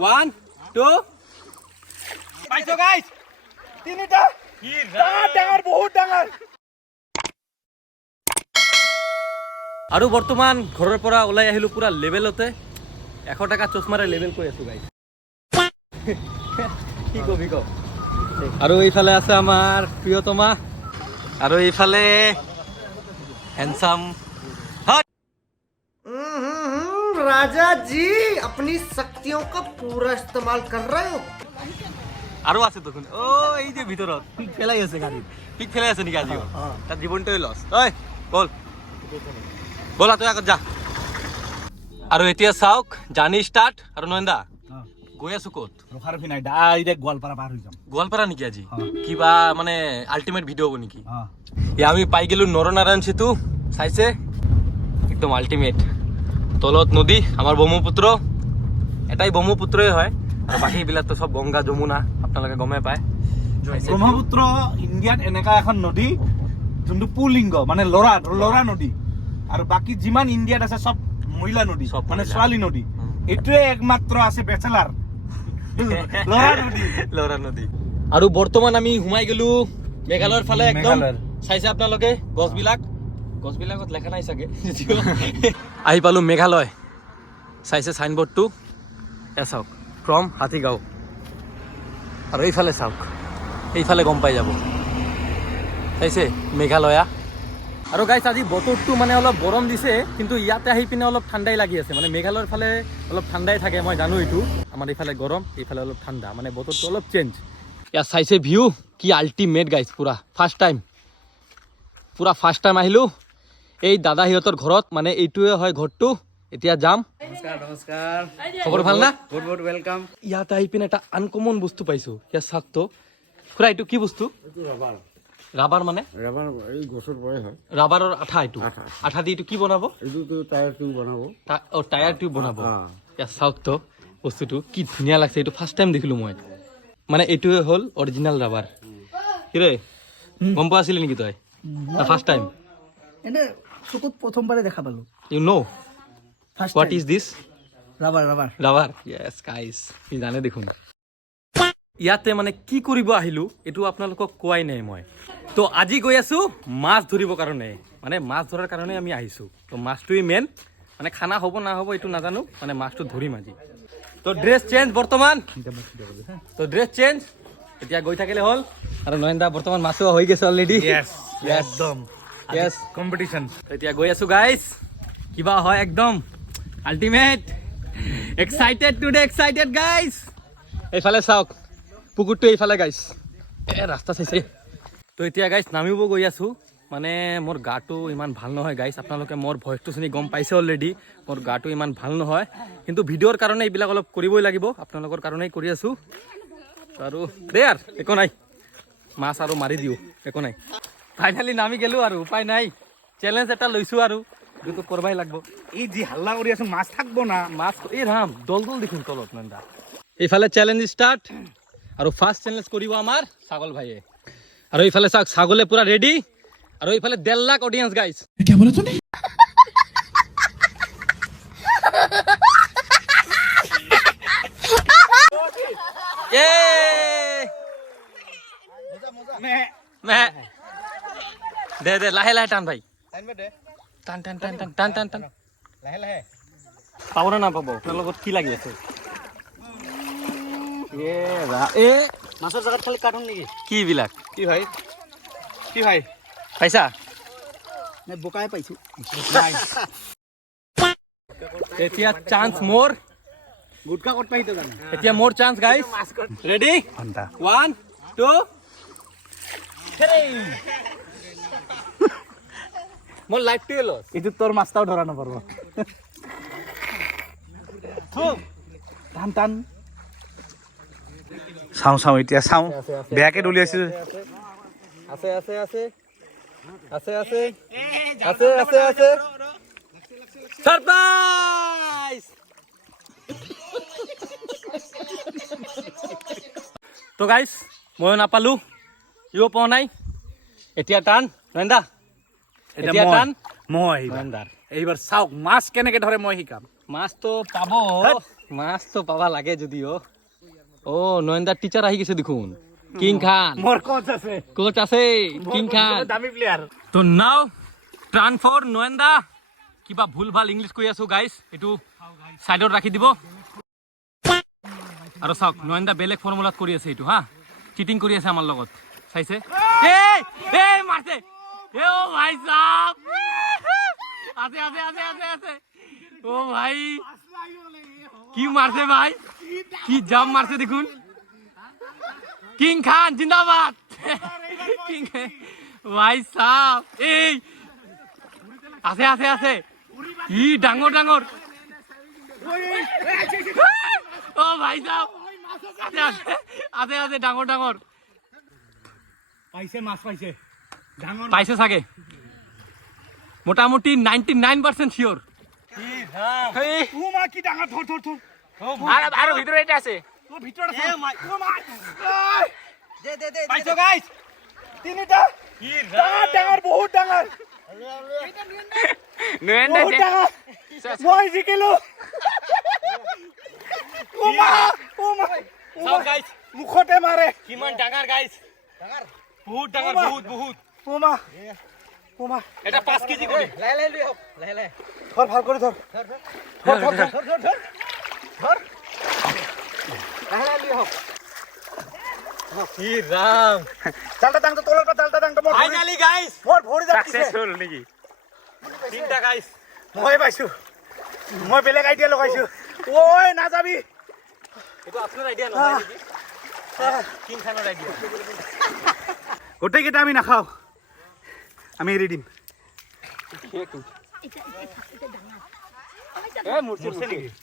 1 2 পাইছো গাইস তিনিটা ডাঙৰ বহুত ডাঙৰ আৰু বৰ্তমান ঘৰৰ পৰা ওলাই আহিলো পুৰা লেভেলতে 100 টাকা চশমাৰে লেভেল কৰি আছো গাইস কি কবি ক আৰু এইফালে আছে আমাৰ প্ৰিয়তমা আৰু এইফালে हैंडसम राजा जी अपनी शक्तियों का पूरा इस्तेमाल कर रहे हो আৰু আছে দেখোন ও এই যে ভিতৰত পিক ফেলাই আছে গাড়ী পিক ফেলাই আছে নেকি আজিও তাৰ জীৱনটোই লছ ঐ বল বলা তুই আগত যা আৰু এতিয়া চাওক জানি ষ্টাৰ্ট আৰু নয়ন্দা গৈ আছো ক'ত ৰখাৰ ফিনাই ডাইৰেক্ট গোৱালপাৰা পাৰ হৈ যাম গোৱালপাৰা নেকি আজি কিবা মানে আল্টিমেট ভিডিঅ' হ'ব নেকি আমি পাই গেলো নৰনাৰায়ণ সেতু চাইছে একদম আল্টিমেট তলত নদী আমাৰ ব্ৰহ্মপুত্ৰ এটাই ব্ৰহ্মপুত্ৰই হয় আৰু বাকীবিলাকতো চব গংগা যমুনা আপোনালোকে গমে পায় ব্ৰহ্মপুত্ৰ ইণ্ডিয়াত এনেকা এখন নদী যোনটো পুলিংগ মানে লৰা নদী আৰু বাকী যিমান ইণ্ডিয়াত আছে চব মহিলা নদী চব মানে মহিলা। ছোৱালী নদী এইটোৱে একমাত্ৰ আছে বেচেলাৰ লৰা নদী আৰু বৰ্তমান আমি সোমাই গেলো মেঘালয়ৰ ফালে একদম চাইছে আপোনালোকে গছবিলাকত লেখা নাই চাগে আহি পালো মেঘালয় চাইছে চাইনবোৰ্ডটো এ চাওক ফ্ৰম হাতীগাঁও আৰু এইফালে চাওক এইফালে গম পাই যাব চাইছে মেঘালয়া আৰু গাইছ আজি বতৰটো মানে অলপ গৰম দিছে কিন্তু ইয়াতে আহি পিনে অলপ ঠাণ্ডাই লাগি আছে মানে মেঘালয়ৰ ফালে অলপ ঠাণ্ডাই থাকে মই জানো এইটো আমাৰ এইফালে গৰম এইফালে অলপ ঠাণ্ডা মানে বতৰটো অলপ চেঞ্জ ইয়াত চাইছে ভিউ কি আল্টিমেট গাইছ পুৰা ফাৰ্ষ্ট টাইম আহিলোঁ এই দাদা সিহঁতৰ ঘৰত মানে এইটোৱে হয় ঘৰটো এতিয়া যাম नमस्कार খবৰ ভাল না बहुत वेलकम ইয়াত আহি পিনে এটা আনকমন বস্তু পাইছো ইয়াত চাকটো খুৰা এইটো কি বস্তু ৰাবাৰ মানে ৰাবাৰ এই গছৰ পৰাই হয় ৰাবাৰৰ আঠা এইটো আঠা দি এইটো কি বনাব এইটোতো টায়াৰ টিউব বনাব টায়াৰ টিউব বনাব ইয়াত চাকটো বস্তুটো কি ধুনীয়া লাগছে এইটো ফাৰ্ষ্ট টাইম দেখিলো মই মানে এইটোৱে হ'ল অৰিজিনেল ৰাবাৰ কিৰে গম পোৱা আছিলি নেকি তই ফাৰ্ষ্ট টাইম এনে চকুত প্ৰথমবাৰে দেখা পালো you know what is this rubber rubber yes guys কি জানে দেখোন ইয়াতে মানে কি কৰিব আহিলোঁ এইটো আপোনালোকক কোৱাই নাই মই তো আজি গৈ আছোঁ মাছ ধৰিবৰ কাৰণে মানে মাছ ধৰাৰ কাৰণে আমি আহিছোঁ তো মাছটোৱেই মেইন মানে খানা হ'ব না হ'ব এইটো নাজানো মানে মাছটো ধৰিম আজি তো ড্ৰেছ চেঞ্জ বৰ্তমান তো ড্ৰেছ চেঞ্জ এতিয়া গৈ থাকিলে হ'ল আৰু নয়নদা বৰ্তমান মাছো হৈ গৈছে অলৰেডি একদম য়েছ কম্পিটিশ্যন এতিয়া গৈ আছোঁ গাইছ কিবা হয় একদম আল্টিমেট এক্সাইটেড গাইছ এইফালে চাওক পুকুৰটো এইফালে গাইছ ৰাস্তা চাইছে তো এতিয়া গাইছ নামিব গৈ আছোঁ মানে মোৰ গাটো ইমান ভাল নহয় গাইছ আপোনালোকে মোৰ ভইচটো শুনি গম পাইছে অলৰেডি মোৰ গাটো ইমান ভাল নহয় কিন্তু ভিডিঅ'ৰ কাৰণে এইবিলাক অলপ কৰিবই লাগিব আপোনালোকৰ কাৰণেই কৰি আছোঁ আৰু দে আৰু একো নাই মাছ আৰু মাৰি দিওঁ একো নাই ফাইনেলি নামি গেলোঁ আৰু উপায় নাই চেলেঞ্জ এটা লৈছোঁ আৰু এইটো কৰিবই লাগিব এই যি হাল্লা কৰি আছো মাছ থাকবো না মাছ এই ৰাম দল দেখোন তলত নন্দা এইফালে চেলেঞ্জ ষ্টাৰ্ট আৰু ফাৰ্ষ্ট চেলেঞ্জ কৰিব আমাৰ ছাগল ভাইয়ে আৰু এইফালে চাওক ছাগলে পুৰা ৰেডি আৰু এইফালে 1.5 লাখ অডিয়েন্স গাইছ কি বলে তুমি এ মে দে লাহে টান ভাই টান পাব না নাপাব আপোনাৰ লগত কি লাগি আছে মাছৰ জেগাত খালি কাটন নেকি কি বিলাক কি ভাই পাইছা মই বোকাই পাইছো এতিয়া চান্স মোৰ গুটকা ক'ত পাইতো জানো এতিয়া মোৰ চান্স গাইছ ৰেডি 1 2 মোৰ লাইফটোৱে লছ এইটো তোৰ মাছটাও ধৰা নপাৰব টান চাওঁ এতিয়া চাওঁ বেয়াকে দলিয়াইছো আছে সাৰপ্ৰাইজ তো গাইস মই নাপালো ইও পোৱা নাই এতিয়া টান নন্দা এতিয়া টান মই এইবাৰ চাওক মাছ কেনেকে ধৰে মই শিকাম মাছ তো পাব মাছ তো পাবা লাগে যদিও ও নয়নদার টিচার আহি গেছে দেখুন কিং খান মোৰ কোচ আছে কোচ আছে কিং খান দামী প্লেয়াৰ তো নাও টাৰ্ণ ফৰ নয়নদা কিবা ভুল ভাল ইংলিছ কৈ আছো গাইজ এইটো সাইডত ৰাখি দিব আৰু চাওক নয়নদা বেলেগ ফৰ্মুলাত কৰি আছে এইটো হা চিটিং কৰি আছে আমাৰ লগত চাইছে এই এই মাৰছে এ ও ভাই সাহেব আছে আছে আছে আছে আছে ও ভাই কি মারছে ভাই কি জাম মারছে দেখুন কিং খান জিন্দাবাদ কিং ভাই সাহেব এই আছে আছে আছে ই ডাঙর ডাঙর ও ভাই সাহেব আছে আছে আছে আছে ডাঙর ডাঙর পাইছে মাছ পাইছে ডাঙৰ পাইছে চাগে মোটামুটি 99% শিওৰ ও মা কি ডাঙৰ ধৰ ধৰ ধৰ আৰ ভিতৰে এটা আছে ও ভিতৰত আছে ও মা দে দে দে পাইছো গাইস তিনিটা ডাঙৰ ডাঙৰ বহুত ডাঙৰ নয়নদা বহুত ডাঙৰ মই জিকিলো ও মা সব গাইস মুখতে মাৰে কিমান ডাঙৰ গাইস বহুত ডাঙৰ বহুত বহুত ও মা এটা 5 কেজি কৰে ধৰ ভাল কৰি ধৰ ধৰ ধৰ ধৰ ধৰ ই ৰাম জালটা দাংটা তোলাৰ পৰ জালটা দাংটা মোৰ ফাইনালি গাইস মোৰ ভৰি যাচ্ছে সাকসেসফুল নাকি তিনটা গাইস মই পাইছো মই বেলেগ আইডিয়া লগাইছো ওই না যাবি এটা আপনার আইডিয়া নহয় নাকি কিং খানৰ আইডিয়া গোটেই কেইটা আমি নাখাও আমি এৰি দিম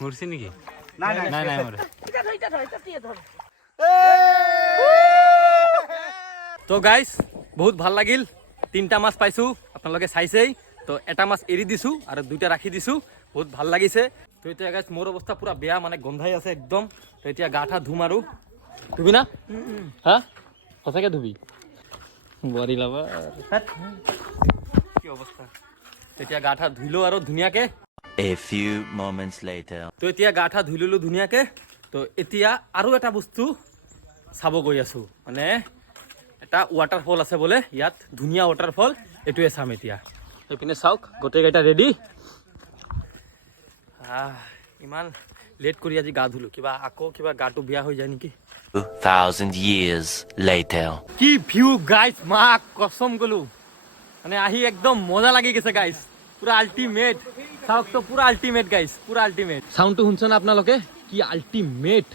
মুরসি নাকি নাই নাই নাই নাই মরে তো গাইস বহুত ভাল লাগিল তিনটা মাছ পাইছো আপোনালোকে চাইছেই তো এটা মাছ এৰি দিছো আৰু দুইটা ৰাখি দিছো বহুত ভাল লাগিছে তো এতিয়া গাইস মোৰ অৱস্থা পুৰা বেয়া মানে গন্ধাই আছে একদম তো এতিয়া গাঠা ধুম আৰু ধুবি না হা সঁচাকে ধুবি বৰি লাবা কি অৱস্থা এতিয়া গাঠা ধুইলো আৰু ধুনীয়াকে A few moments later. তো এতিয়া গাঠা ধুই ললো ধুনীয়াকে তো এতিয়া আৰু এটা বস্তু চাব গৈ আছো মানে এটা ৱাটাৰফল আছে বোলে ইয়াত ধুনীয়া ৱাটাৰফল এইটোৱে চাম এতিয়া এইপিনে চাওক গোটেইকেইটা ৰেডি ইমান লেট কৰি আজি গা ধুলো কিবা আকৌ কিবা গাটো বেয়া হৈ যায় নেকি 2,000 years later. কি ভিউ গাইস মাক কসম গলো মানে আহি একদম মজা লাগি গেছে গাইস পুরা আল্টিমেট চাওক তো পুরা আল্টিমেট গাইস পুরা আল্টিমেট সাউন্ডটো শুনছেন আপোনালোকে কি আল্টিমেট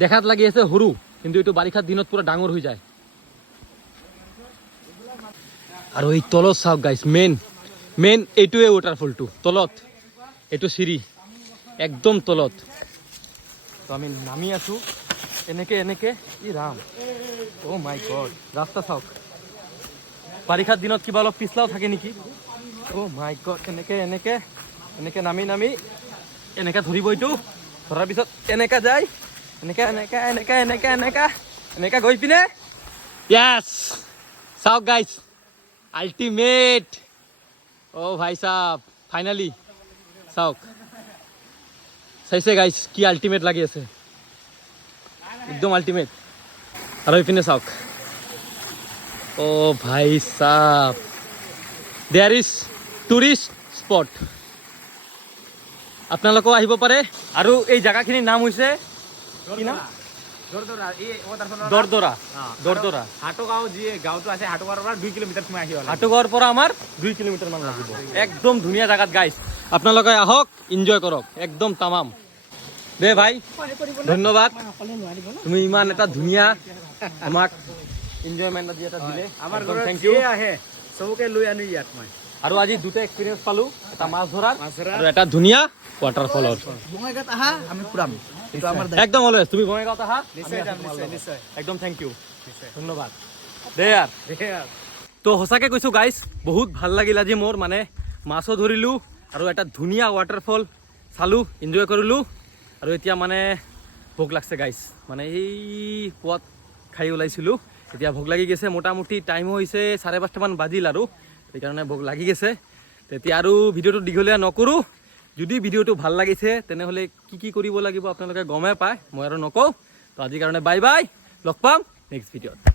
দেখাত লাগি আছে সৰু কিন্তু এইটো বাৰিষাৰ দিনত পুৰা ডাঙৰ হৈ যায় আৰু এই তলত চাওক গাইস মেইন এইটোৱে ৱাটাৰফলটো তলত এইটো চিৰি একদম তলত তো আমি নামি আছো এনেকে এনেকে ই ৰাম ও মাই গড ৰাস্তা চাওক বাৰিষাৰ দিনত কিবা অলপ পিছলাও থাকে নেকি ও মাই গড এনেকে এনেকে এনেকে নামি নামি এনেকে ধৰিব এইটো ধৰাৰ পিছত এনেকা যায় এনেকা এনেকা এনেকা এনেকা এনেকা এনেকা গৈ পিনে য়েছ চাওক গাইছ আল্টিমেট ও ভাই সাহেব ফাইনালি চাওক চাইছে গাইছ কি আল্টিমেট লাগি আছে একদম আল্টিমেট আৰু এইপিনে চাওক ও ভাই সাহেব দেয়াৰ ইজ টুৰিষ্ট স্পট আপোনালোকেও আহিব পাৰে আৰু এই জাগাখিনিৰ নাম হৈছে কি নাম দৰদৰা দৰদৰা হাটগাঁও যি গাঁওটো আছে হাটগাঁৱৰ পৰা 2 কিলোমিটাৰ সোমাই আহিব লাগে হাটগাঁৱৰ পৰা আমাৰ 2 কিলোমিটাৰ মান লাগিব একদম ধুনীয়া জাগাত গাইছ আপোনালোকে আহক এনজয় কৰক একদম তামাম দে ভাই ধন্যবাদ তুমি ইমান এটা ধুনীয়া আমাক এনজয়মেন্ট দি এটা দিলে আমাৰ একদম ঘৰত thank you। যি আহে চবকে লৈ আনি ইয়াত মই আৰু আজি দুটা এক্সপিৰিয়েন্স পালো এটা মাছ ধৰাৰ আৰু এটা ধুনীয়া ৱাটাৰফলৰ বঙাইগাঁৱত আহা আমি ফুৰাম এইটো আমাৰ একদম অলৱেজ তুমি বঙাইগাঁৱত আহা নিশ্চয় যাম নিশ্চয় নিশ্চয় একদম থেংক ইউ ধন্যবাদ দে ইয়াৰ তো সঁচাকৈ কৈছোঁ গাইছ বহুত ভাল লাগিল আজি মোৰ মানে মাছো ধৰিলোঁ আৰু এটা ধুনীয়া ৱাটাৰফল চালোঁ এনজয় কৰিলোঁ আৰু এতিয়া মানে ভোক লাগছে গাইছ মানে এই পুৱাত খাই ওলাইছিলোঁ এতিয়া ভোক লাগি গৈছে মোটামুটি টাইমো হৈছে 5:30 মান বাজিল আৰু সেইকাৰণে ভোক লাগি গৈছে তেতিয়া আৰু ভিডিঅ'টো দীঘলীয়া নকৰোঁ যদি ভিডিঅ'টো ভাল লাগিছে তেনেহ'লে কি কৰিব লাগিব আপোনালোকে গমে পায়, মই আৰু নকওঁ। তো আজিৰ কাৰণে বাই বাই, লগ পাম নেক্সট ভিডিঅ'ত।